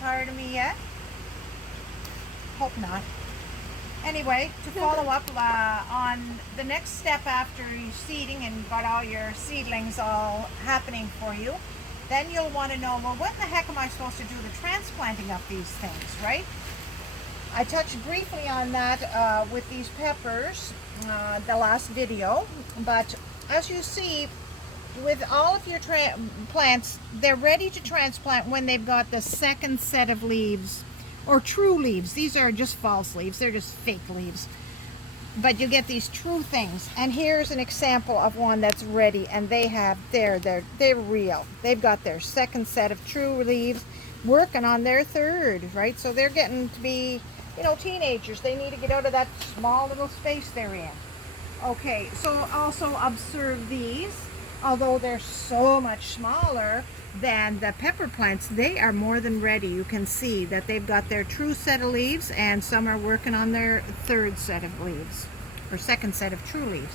tired of me yet? Hope not. Anyway, to follow up on the next step after you seeding and got all your seedlings all happening for you, then you'll want to know, well, when the heck am I supposed to do the transplanting of these things, right? I touched briefly on that with these peppers, the last video, but as you see, with all of your plants, they're ready to transplant when they've got the second set of leaves, or true leaves. These are just false leaves, they're just fake leaves. But you get these true things. And here's an example of one that's ready, and they have, they're real. They've got their second set of true leaves, working on their third, right? So they're getting to be, you know, teenagers. They need to get out of that small little space they're in. Okay, so also observe these. Although they're so much smaller than the pepper plants, they are more than ready. You can see that they've got their true set of leaves, and some are working on their third set of leaves, or second set of true leaves.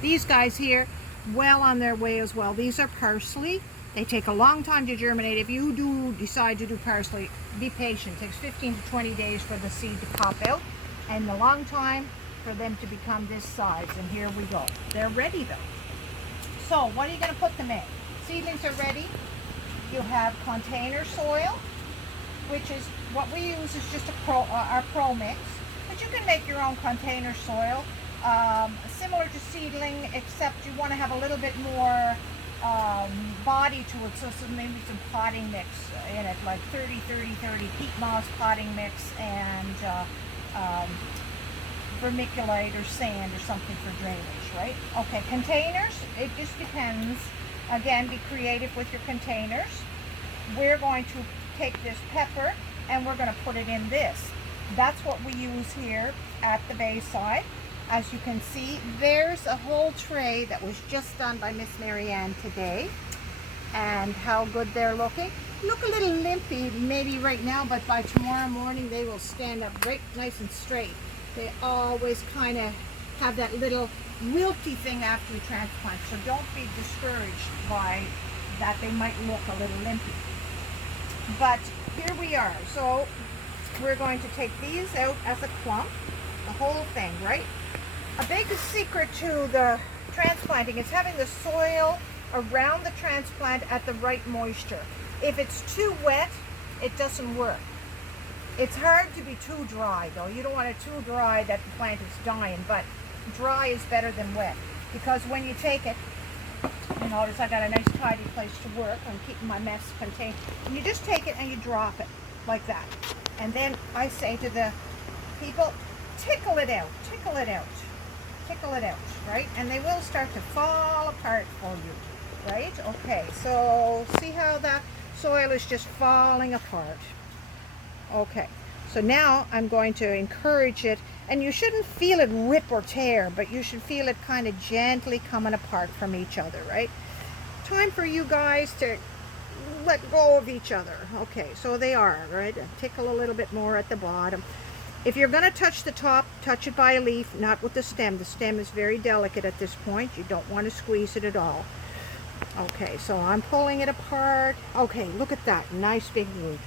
These guys here, well on their way as well. These are parsley. They take a long time to germinate. If you do decide to do parsley, be patient. It takes 15 to 20 days for the seed to pop out, and a long time for them to become this size. And here we go. They're ready though. So what are you going to put them in? Seedlings are ready. You have container soil, which is what we use is just our pro mix, but you can make your own container soil, similar to seedling, except you want to have a little bit more body to it, so maybe some potting mix in it, like 30-30-30 peat moss potting mix and vermiculite or sand or something for drainage, right? Okay, containers, it just depends. Again, be creative with your containers. We're going to take this pepper and we're going to put it in this. That's what we use here at the Bayside. As you can see, there's a whole tray that was just done by Miss Marianne today. And how good they're looking. Look a little limpy maybe right now, but by tomorrow morning they will stand up right nice and straight. They always kind of have that little wilty thing after you transplant, so don't be discouraged by that. They might look a little limpy. But here we are. So we're going to take these out as a clump, the whole thing, right? A big secret to the transplanting is having the soil around the transplant at the right moisture. If it's too wet, it doesn't work. It's hard to be too dry though. You don't want it too dry that the plant is dying, but dry is better than wet, because when you take it, you notice I got a nice tidy place to work. I'm keeping my mess contained. And you just take it and you drop it like that. And then I say to the people, tickle it out, tickle it out, tickle it out, right? And they will start to fall apart for you, right? Okay, so see how that soil is just falling apart. Okay, so now I'm going to encourage it, and you shouldn't feel it rip or tear, but you should feel it kind of gently coming apart from each other, right? Time for you guys to let go of each other. Okay, so they are, right? Tickle a little bit more at the bottom. If you're going to touch the top, touch it by a leaf, not with the stem. The stem is very delicate at this point. You don't want to squeeze it at all. Okay, so I'm pulling it apart. Okay, look at that. Nice big root.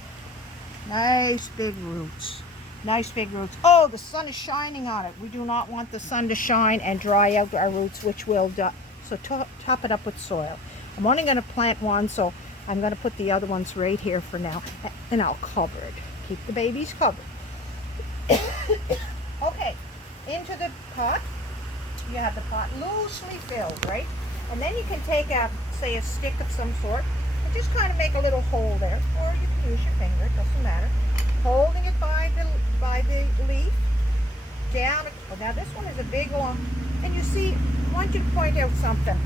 Nice big roots. Nice big roots. Oh, the sun is shining on it. We do not want the sun to shine and dry out our roots, which will die. So top it up with soil. I'm only going to plant one, so I'm going to put the other ones right here for now. And I'll cover it. Keep the babies covered. Okay, into the pot. You have the pot loosely filled, right? And then you can take a, say, a stick of some sort, and just kind of make a little hole there, or you can use your finger, it doesn't matter. Holding it by the leaf, down. Oh, now this one is a big long, and you see, I want you to point out something.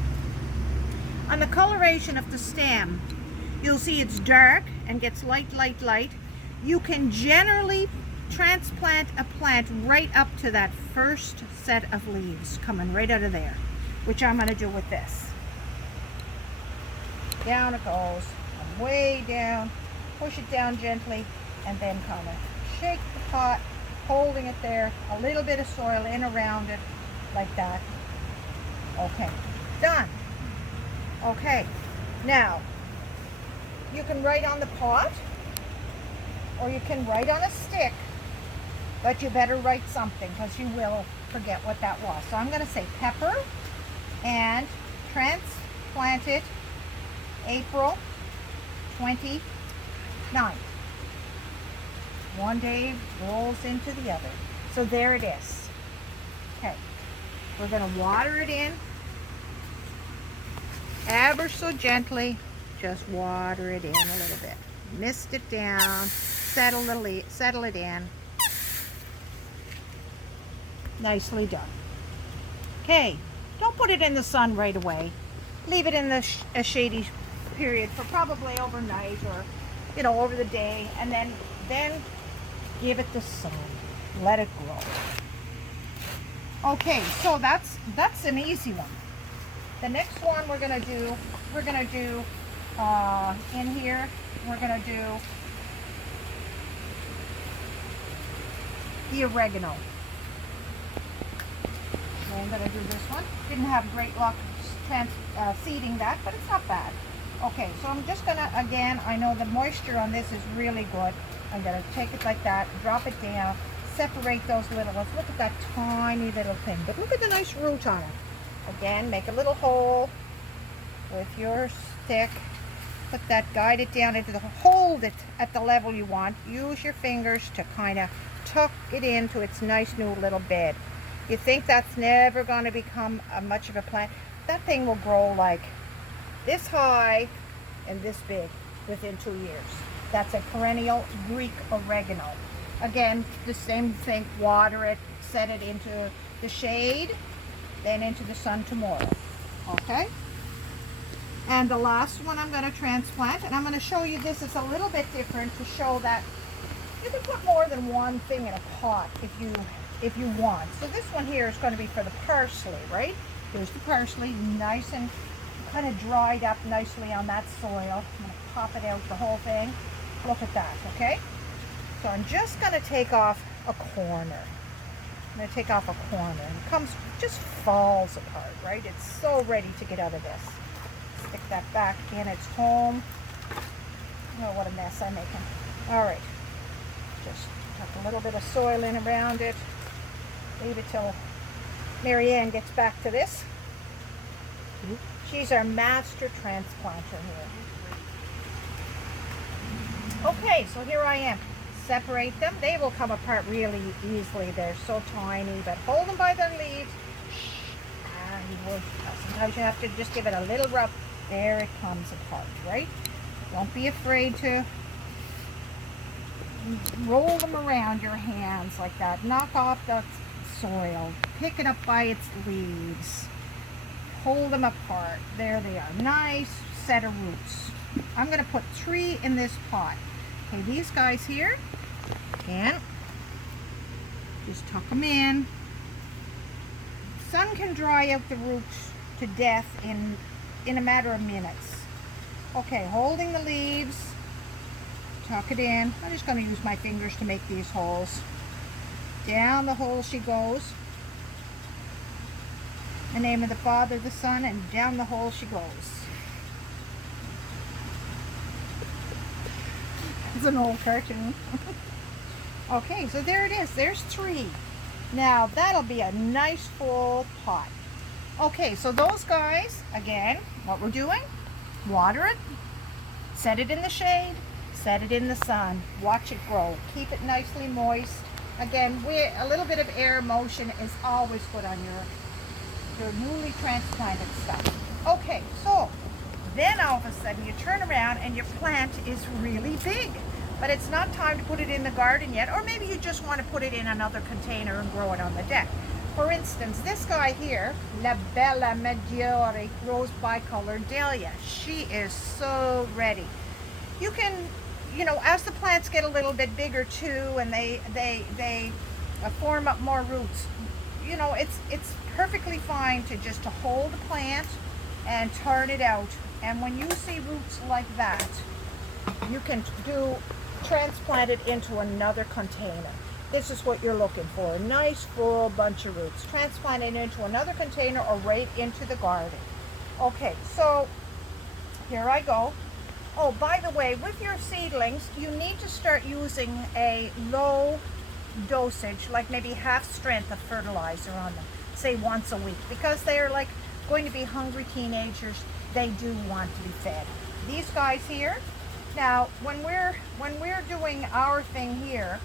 On the coloration of the stem, you'll see it's dark and gets light, light, light. You can generally transplant a plant right up to that first set of leaves coming right out of there, which I'm going to do with this. Down it goes, and way down, push it down gently, and then kind of shake the pot, holding it there, a little bit of soil in around it, like that. Okay, done. Okay, now, you can write on the pot, or you can write on a stick, but you better write something because you will forget what that was. So I'm going to say pepper and transplanted April 29th. One day rolls into the other. So there it is. Okay, we're going to water it in ever so gently. Just water it in a little bit. Mist it down, settle it in. Nicely done. Okay, don't put it in the sun right away. Leave it in the a shady period for probably overnight, or over the day, and then give it the sun. Let it grow. Okay, so that's an easy one. The next one we're gonna do in here, we're gonna do the oregano. Okay, I'm gonna do this one. Didn't have great luck seeding that, but it's not bad. Okay, so I'm just gonna, again, I know the moisture on this is really good. I'm gonna take it like that, drop it down, separate those little ones. Look at that tiny little thing, but look at the nice root on it. Again, make a little hole with your stick. Put that, guide it down into hold it at the level you want. Use your fingers to kind of tuck it into its nice new little bed. You think that's never going to become much of a plant? That thing will grow like this high and this big within 2 years. That's a perennial Greek oregano. Again, the same thing, water it, set it into the shade, then into the sun tomorrow. Okay? And the last one I'm going to transplant, and I'm going to show you this. It's a little bit different to show that you can put more than one thing in a pot if you want. So this one here is going to be for the parsley, right? Here's the parsley, nice and kind of dried up nicely on that soil. I'm going to pop it out, the whole thing. Look at that, okay? So I'm just going to take off a corner. I'm going to take off a corner. And it comes, just falls apart, right? It's so ready to get out of this. Stick that back in its home. Oh, what a mess I'm making. All right. Just tuck a little bit of soil in around it. Leave it till Marianne gets back to this. She's our master transplanter here. Okay, so here I am. Separate them. They will come apart really easily. They're so tiny, but hold them by their leaves. And sometimes you have to just give it a little rub. There it comes apart, right? Don't be afraid to roll them around your hands like that. Knock off the soil. Pick it up by its leaves. Hold them apart. There they are. Nice set of roots. I'm going to put 3 in this pot. Okay, these guys here, again, just tuck them in. Sun can dry out the roots to death in a matter of minutes. Okay, holding the leaves, tuck it in. I'm just going to use my fingers to make these holes. Down the hole she goes. In the name of the Father, the Son, and down the hole she goes. It's an old cartoon. Okay, so there it is. There's 3. Now, that'll be a nice full pot. Okay, so those guys, again, what we're doing, water it, set it in the shade, set it in the sun, watch it grow, keep it nicely moist. Again, a little bit of air motion is always good on your newly transplanted stuff. Okay, so then all of a sudden you turn around and your plant is really big, but it's not time to put it in the garden yet, or maybe you just want to put it in another container and grow it on the deck. For instance, this guy here, La Bella Maggiore Rose Bicolored Dahlia, she is so ready. You can, as the plants get a little bit bigger too, and they form up more roots, it's perfectly fine to just hold the plant and turn it out. And when you see roots like that, you can transplant it into another container. This is what you're looking for, a nice full bunch of roots. Transplant it into another container or right into the garden. Okay, so here I go. Oh, by the way, with your seedlings, you need to start using a low dosage, like maybe half strength of fertilizer on them, say once a week, because they're like going to be hungry teenagers. They do want to be fed. These guys here, now when we're doing our thing here,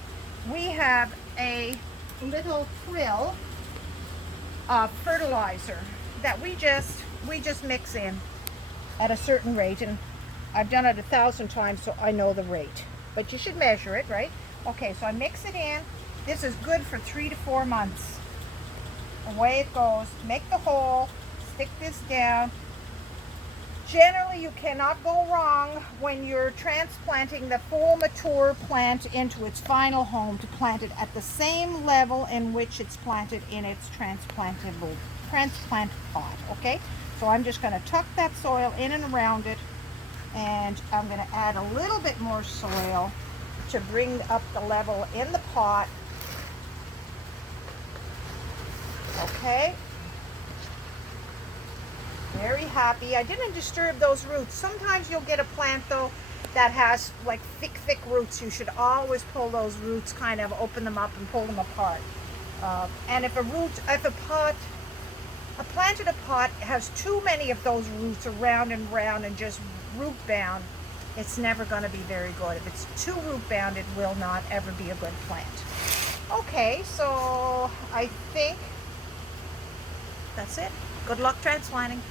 we have a little prill of fertilizer that we just mix in at a certain rate, and I've done it 1,000 times, so I know the rate. But you should measure it, right? Okay, so I mix it in. This is good for 3 to 4 months. Away it goes. Make the hole. Stick this down. Generally, you cannot go wrong when you're transplanting the full mature plant into its final home to plant it at the same level in which it's planted in its transplant pot, okay? So I'm just going to tuck that soil in and around it, and I'm going to add a little bit more soil to bring up the level in the pot. Okay. Very happy. I didn't disturb those roots. Sometimes you'll get a plant though that has like thick roots. You should always pull those roots, kind of open them up and pull them apart. And if a plant in a pot has too many of those roots around and round and just root bound, it's never going to be very good. If it's too root bound, it will not ever be a good plant. Okay, so I think that's it. Good luck transplanting.